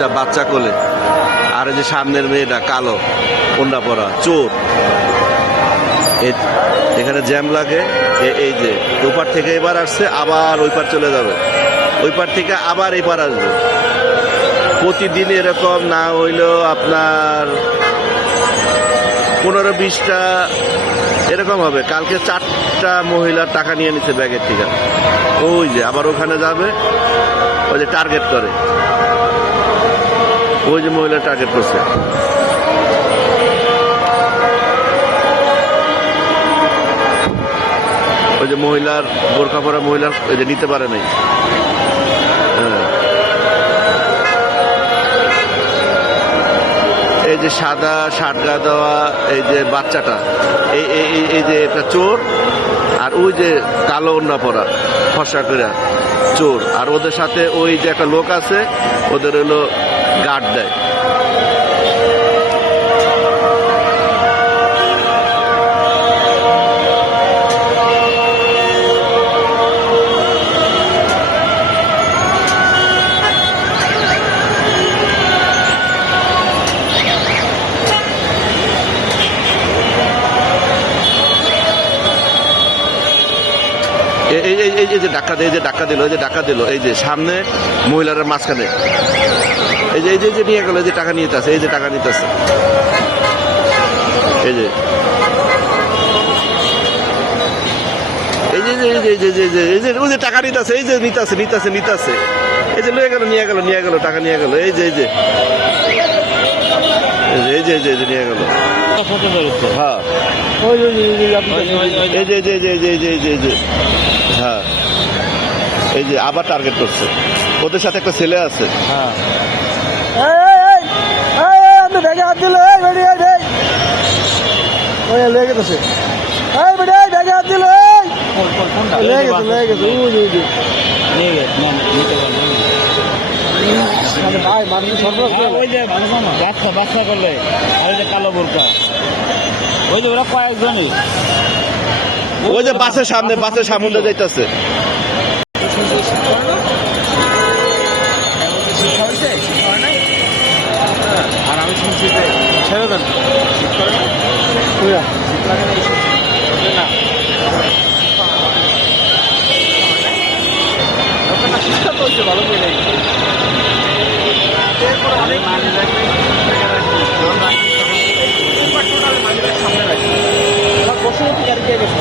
বাচ্চা বাচ্চা কোলে। আর এই যে সামনের মেয়েটা কালো ওন্ডা পরা চোর। এখানে জ্যাম লাগে। এই যে ওপার থেকে এবার আসছে, আবার ওই পার চলে যাবে, ওই পার থেকে আবার এই পার আসবে। প্রতিদিন এরকম না হইলেও আপনার 15-20টা এরকম হবে। কালকে 4টা মহিলার টাকা নিয়ে নিচ্ছে ব্যাগের থেকে। ওই যে আবার ওখানে যাবে, ওই যে টার্গেট করে, ওই যে মহিলা টার্গেট করছে। ওই যে মহিলার বোরকা পরা মহিলার ওই যে নিতে পারে নাই। হ্যাঁ, এই যে সাদা শার্ট গা দেওয়া এই যে বাচ্চাটা, এই যে এটা চোর। আর ওই যে কালো ওড়না পরা ফর্সা করে চোর। আর ওদের সাথে ওই যে একটা লোক আছে, ওদের হলো গার্ড দেয়। এই যে ডাক্কা দিল, এই যে ডাক্কা দিল, এই যে ডাক্কা দিল, এই যে সামনে মহিলার মাঝখানে এই যে যে নিয়ে গেল, এই যে টাকা নিতে আছে, এই যে টাকা নিতে আছে, এই যে এই যে এই যে ওই যে টাকা নিতে আছে, এই যে নিতে আছে নিতে আছে নিতে আছে, এই যে নিয়ে গেল টাকা নিয়ে গেল, এই যে এই যে এই যে এই যে নিয়ে গেল। হ্যাঁ, এই যে যে হ্যাঁ, এই যে আবার টার্গেট করছে। ওদের সাথে একটা ছেলে আছে। হ্যাঁ, ব্যাগে হাত দিল, লেগে গেছে, ব্যাগে হাত দিল, লেগে গেছে। ভাই মানুষ সর্বনাশ, ওই যে বাচ্চা করলে, আর ওই যে কালো বোরকা, ওই যে ওরা কয়েকজনই, ওই যে বাসের সামনে যাইতেছে। আর আমি শুনছি যে ছেড়ে দেন না, চেষ্টা করছে ভালো করে সামনে রাখি বসে গাড়ি খেয়ে গেছে।